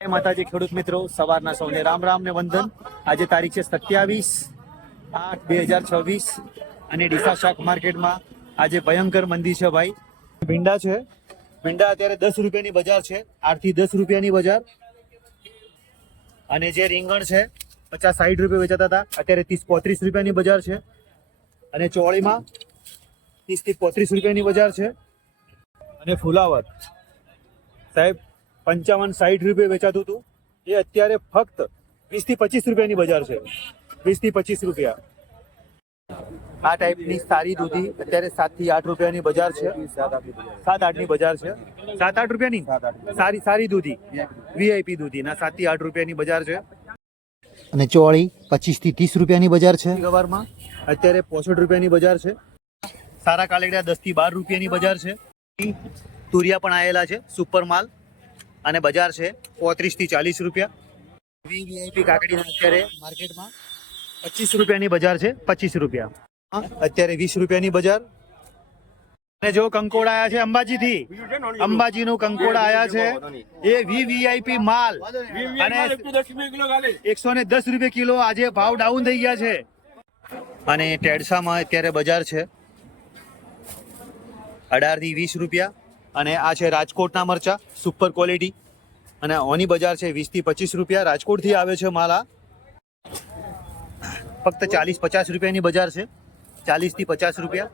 જય માતાજી ખેડૂત મિત્રો, સવારના સૌને રામ રામ ને વંદન। આજે તારીખ છે 27/8/2026 અને ડીસા શાક માર્કેટમાં આજે ભયંકર મંદી છે ભાઈ। ભીંડા છે, ભીંડા અત્યારે 10 રૂપિયાની બજાર છે, 8 થી 10 રૂપિયાની બજાર। અને જે રીંગણ છે 50-60 રૂપિયા વેચાતા હતા, અત્યારે 30-35 રૂપિયાની બજાર છે। અને ચોળીમાં 30 થી 35 રૂપિયાની બજાર છે। અને ફુલાવર સાહેબ 55-60 રૂપિયા વેચાતું હતું, એ અત્યારે ફક્ત 20 થી 25 રૂપિયાની બજાર છે। 20 થી 25 રૂપિયા। આ ટાઈપની સારી દૂધી અત્યારે 7 થી 8 રૂપિયાની બજાર છે। 7-8 ની બજાર છે। 7-8 રૂપિયાની સારી દૂધી, વીઆઈપી દૂધી ના 7 થી 8 રૂપિયાની બજાર છે। અને ચોળી 25 થી 30 રૂપિયાની બજાર છે। ગવારમાં અત્યારે 65 રૂપિયાની બજાર છે। સારા કાલેડા 10 થી 12 રૂપિયાની બજાર છે। તુરિયા પણ આવેલા છે, સુપર માલ, અને બજાર છે 35 થી 40 રૂપિયા। વીઆઈપી કાકડી અત્યારે માર્કેટમાં 25 રૂપિયાની બજાર છે। 25 રૂપિયા અત્યારે 20 રૂપિયાની બજાર। અને જો કંકોડા આયા છે અંબાજીથી, અંબાજીનું કંકોડા આયા છે, એ વીઆઈપી માલ, અને 110 રૂપિયા કિલો આજે ભાવ ડાઉન થઈ ગયા છે। અને ટેડસામાં અત્યારે બજાર છે 18 થી 20 રૂપિયા। અને આ છે રાજકોટના મરચા, સુપર ક્વોલિટી, અને ઓની બજાર છે 20 થી 25 રૂપિયા। રાજકોટથી આવે છે માલ, આ ફક્ત 40-50 રૂપિયાની બજાર છે, 40 થી 50 રૂપિયા।